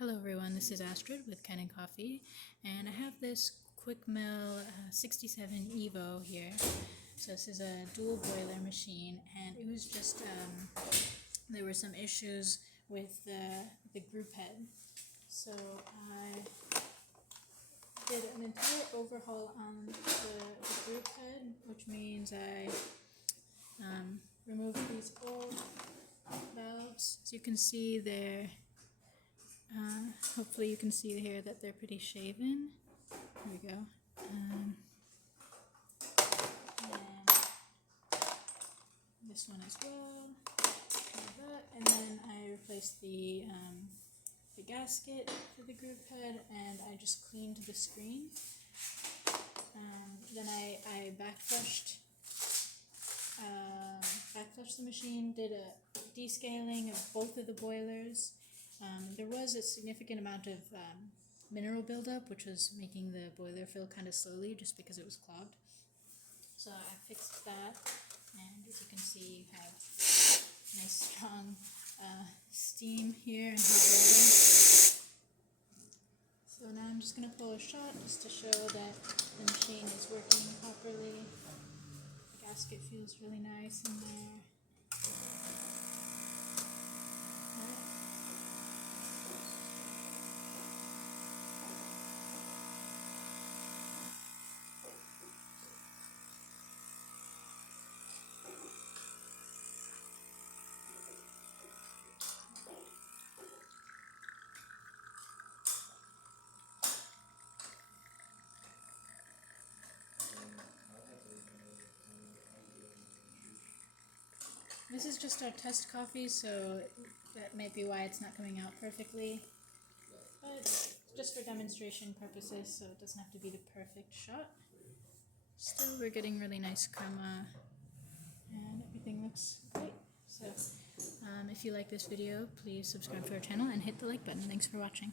Hello everyone, this is Astrid with Kanen Coffee, and I have this quick mill 67 Evo here. So this is a dual boiler machine, and it was just, there were some issues with the group head. So I did an entire overhaul on the group head, which means I removed these old valves. As you can see, they're hopefully you can see here that they're pretty shaven. There we go. And this one as well. Like that. And then I replaced the gasket for the group head, and I just cleaned the screen. Then I backflushed the machine, did a descaling of both of the boilers. There was a significant amount of mineral buildup, which was making the boiler fill kind of slowly just because it was clogged. So I fixed that, and as you can see, you have nice strong steam here and hot water. So now I'm just going to pull a shot just to show that the machine is working properly. The gasket feels really nice in there. This is just our test coffee, so that might be why it's not coming out perfectly. But just for demonstration purposes, so it doesn't have to be the perfect shot. Still, we're getting really nice crema, and everything looks great. So if you like this video, please subscribe to our channel and hit the like button. Thanks for watching.